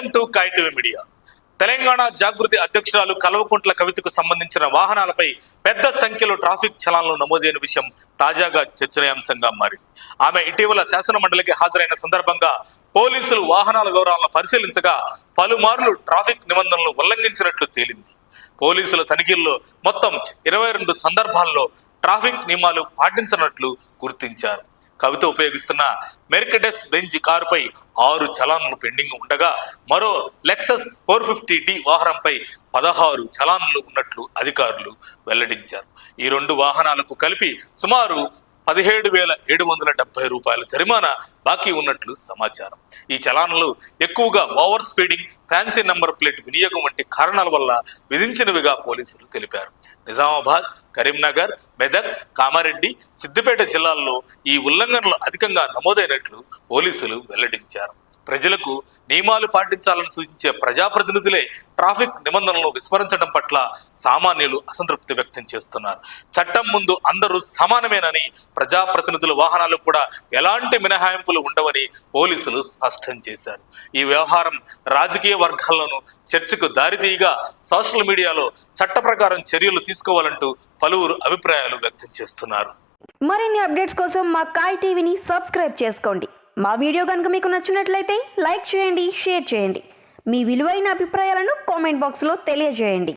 Welcome to KTV media. Telangana Jagruthi అధ్యక్షురాలు కల్వకుంట్ల కవితకు సంబంధించిన వాహనాలపై పెద్ద సంఖ్యలో ట్రాఫిక్ చలాన్లు నమోదైన విషయం తాజాగా చర్చనీయాంశంగా మారింది. ఆమె ఇటీవల శాసన మండలికి హాజరైన సందర్భంగా పోలీసులు వాహనాల వివరాలను పరిశీలించగా పలుమార్లు ట్రాఫిక్ నిబంధనలు ఉల్లంఘించినట్లు తేలింది. పోలీసుల తనిఖీల్లో మొత్తం 22 సందర్భాల్లో ట్రాఫిక్ నియమాలు పాటించనట్లు గుర్తించారు. కవిత ఉపయోగిస్తున్న మెర్సిడెస్ బెంజ్ కారుపై 6 చలాన్లు పెండింగ్ ఉండగా మరో లెక్సస్ 450D వాహనంపై 16 చలాన్లు ఉన్నట్లు అధికారులు వెల్లడించారు. ఈ 2 వాహనాలకు కలిపి సుమారు 17,770 రూపాయల జరిమానా బాకీ ఉన్నట్లు సమాచారం. ఈ చలాన్లు ఎక్కువగా over speeding, fancy number plate వినియోగం వంటి కారణాల వల్ల విధించినవిగా పోలీసులు తెలిపారు. నిజామాబాద్, కరీంనగర్, మెదక్, కామారెడ్డి, సిద్దిపేట జిల్లాల్లో ఈ ఉల్లంఘనలు అధికంగా నమోదైనట్లు పోలీసులు వెల్లడించారు. ప్రజలకు నియమాలు పాటించాలని సూచించే ప్రజాప్రతినిధులే ట్రాఫిక్ నిబంధనలను విస్మరించడం పట్ల సామాన్యులు అసంతృప్తి వ్యక్తం చేస్తున్నారు. చట్టం ముందు అందరూ సమానమేనని, ప్రజాప్రతినిధుల వాహనాలు కూడా ఎలాంటి మినహాయింపులు ఉండవని పోలీసులు స్పష్టం చేశారు. ఈ వ్యవహారం రాజకీయ వర్గాల్లోనూ చర్చకు దారితీయగా సోషల్ మీడియాలో చట్ట ప్రకారం చర్యలు తీసుకోవాలంటూ పలువురు అభిప్రాయాలు వ్యక్తం చేస్తున్నారు. మరిన్ని అప్డేట్స్ కోసం మా కాయ్ టీవీని సబ్స్క్రైబ్ చేసుకోండి. మా వీడియో కనుక మీకు నచ్చినట్లయితే లైక్ చేయండి, షేర్ చేయండి. మీ విలువైన అభిప్రాయాలను కామెంట్ బాక్స్లో తెలియజేయండి.